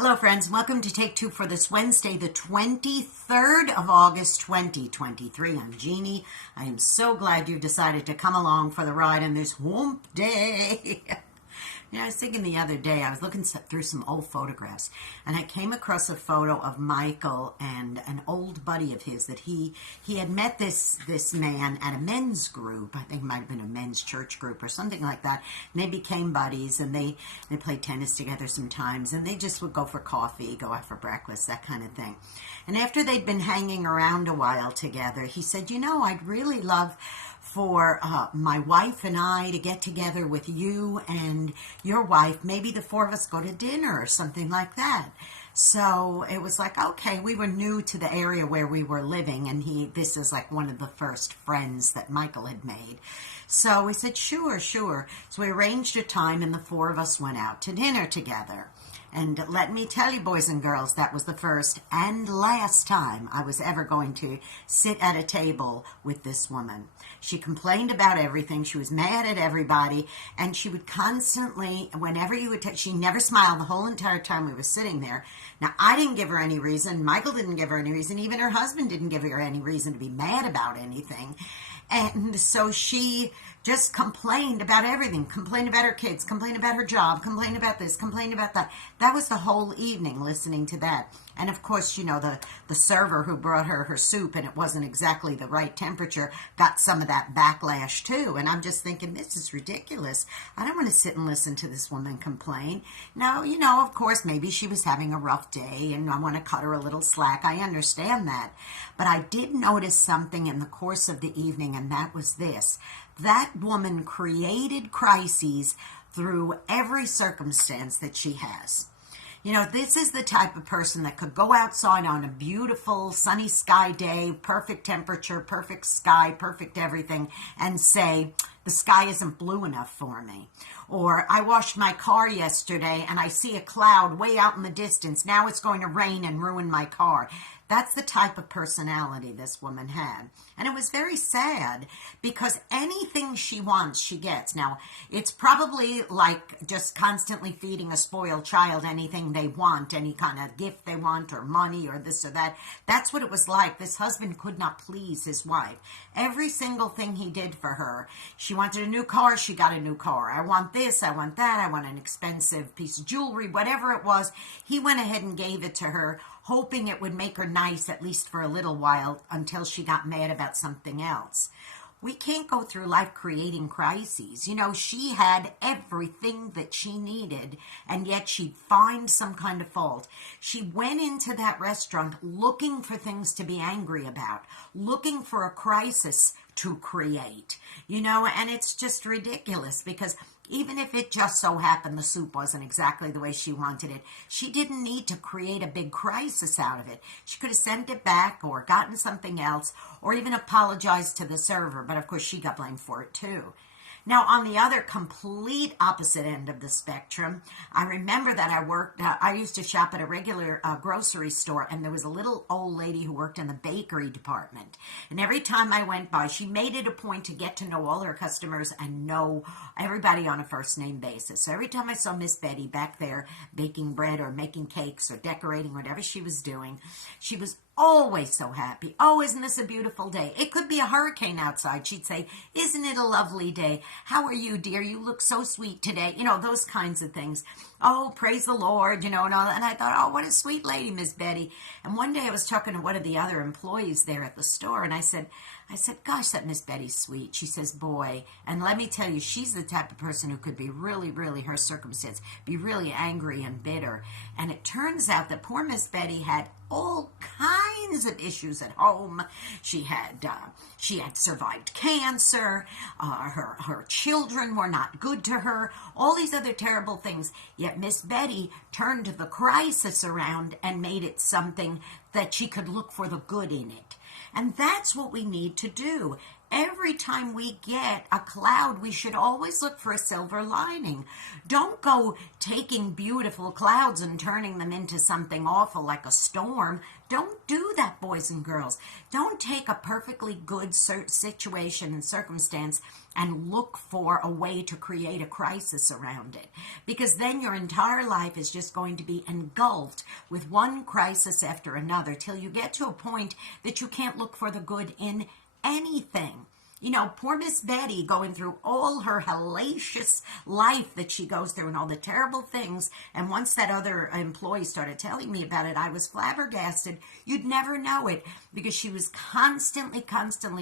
Hello, friends. Welcome to Take Two for this Wednesday, the 23rd of August, 2023. I'm Jeannie. I am so glad you decided to come along for the ride on this hump day. I was thinking the other day, I was looking through some old photographs, and I came across a photo of Michael and an old buddy of his that he had met this man at a men's group. I think it might have been a men's church group or something like that. And they became buddies, and they played tennis together sometimes, and they just would go for coffee, go out for breakfast, that kind of thing. And after they'd been hanging around a while together, he said, I'd really love for my wife and I to get together with you and your wife. Maybe the four of us go to dinner or something like that. So it was like, okay, we were new to the area where we were living, and this is like one of the first friends that Michael had made. So we said, sure. So we arranged a time, and the four of us went out to dinner together. And let me tell you, boys and girls, that was the first and last time I was ever going to sit at a table with this woman. She complained about everything. She was mad at everybody. And she would constantly, whenever you would she never smiled the whole entire time we were sitting there. Now, I didn't give her any reason. Michael didn't give her any reason. Even her husband didn't give her any reason to be mad about anything. And so she just complained about everything, complained about her kids, complained about her job, complained about this, complained about that. That was the whole evening listening to that. And of course, the server who brought her soup and it wasn't exactly the right temperature got some of that backlash too. And I'm just thinking, this is ridiculous. I don't want to sit and listen to this woman complain. Now, of course, maybe she was having a rough day and I want to cut her a little slack. I understand that. But I did notice something in the course of the evening, and that was this. That woman created crises through every circumstance that she has. This is the type of person that could go outside on a beautiful sunny sky day, perfect temperature, perfect sky, perfect everything, and say, the sky isn't blue enough for me. Or I washed my car yesterday and I see a cloud way out in the distance. Now it's going to rain and ruin my car. That's the type of personality this woman had. And it was very sad because anything she wants, she gets. Now, it's probably like just constantly feeding a spoiled child anything they want, any kind of gift they want or money or this or that. That's what it was like. This husband could not please his wife. Every single thing he did for her, she wanted a new car, she got a new car. I want this, I want that, I want an expensive piece of jewelry, whatever it was. He went ahead and gave it to her, hoping it would make her nice at least for a little while until she got mad about something else. We can't go through life creating crises. She had everything that she needed, and yet she'd find some kind of fault. She went into that restaurant looking for things to be angry about, looking for a crisis to create, and it's just ridiculous because even if it just so happened the soup wasn't exactly the way she wanted it, she didn't need to create a big crisis out of it. She could have sent it back or gotten something else or even apologized to the server, but of course she got blamed for it too. Now, on the other complete opposite end of the spectrum, I remember that I used to shop at a regular grocery store, and there was a little old lady who worked in the bakery department. And every time I went by, she made it a point to get to know all her customers and know everybody on a first-name basis. So every time I saw Miss Betty back there baking bread or making cakes or decorating, whatever she was doing, she was always so happy. Oh, isn't this a beautiful day? It could be a hurricane outside. She'd say, isn't it a lovely day? How are you, dear? You look so sweet today. Those kinds of things. Oh, praise the Lord, and all. And I thought, oh, what a sweet lady, Miss Betty. And one day I was talking to one of the other employees there at the store, and I said, gosh, that Miss Betty's sweet. She says, boy, and let me tell you, she's the type of person who could be really, really, her circumstance, be really angry and bitter. And it turns out that poor Miss Betty had all kinds of issues at home. She had survived cancer. Her children were not good to her. All these other terrible things. Yet Miss Betty turned the crisis around and made it something that she could look for the good in it. And that's what we need to do. every time we get a cloud, we should always look for a silver lining. Don't go taking beautiful clouds and turning them into something awful like a storm. Don't do that, boys and girls. Don't take a perfectly good situation and circumstance and look for a way to create a crisis around it. Because then your entire life is just going to be engulfed with one crisis after another till you get to a point that you can't look for the good in anything. You know, poor Miss Betty going through all her hellacious life that she goes through and all the terrible things. And once that other employee started telling me about it, I was flabbergasted. You'd never know it because she was constantly,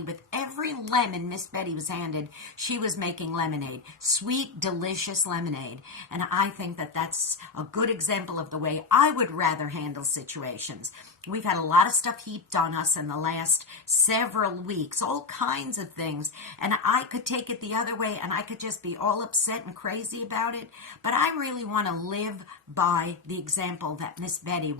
with every lemon Miss Betty was handed, she was making lemonade. Sweet, delicious lemonade. And I think that that's a good example of the way I would rather handle situations. We've had a lot of stuff heaped on us in the last several weeks, all kinds of things, and I could take it the other way, and I could just be all upset and crazy about it, but I really want to live by the example that Miss Betty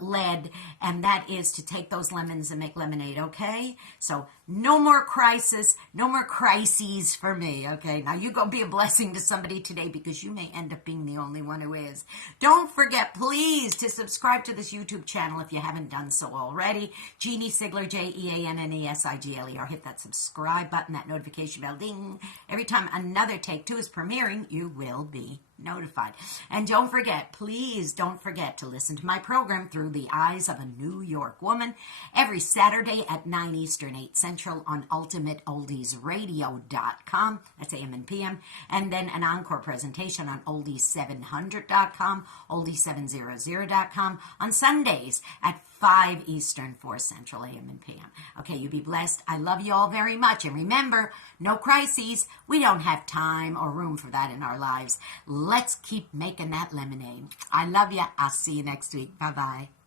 led, and that is to take those lemons and make lemonade, okay? So no more crisis, no more crises for me, okay? Now you go be a blessing to somebody today because you may end up being the only one who is. Don't forget, please, to subscribe to this YouTube channel if you haven't done so already. Jeanne Sigler, Jeanne Sigler. Hit that subscribe button, that notification bell, ding. Every time another Take Two is premiering, you will be notified. And don't forget, please don't forget to listen to my program Through the Eyes of a New York Woman every Saturday at 9 Eastern, 8 Central on UltimateOldiesRadio.com. That's AM and PM. And then an encore presentation on Oldies700.com, Oldies700.com on Sundays at 5 Eastern, 4 Central, AM and PM. Okay, you be blessed. I love you all very much. And remember, no crises. We don't have time or room for that in our lives. Let's keep making that lemonade. I love you. I'll see you next week. Bye-bye.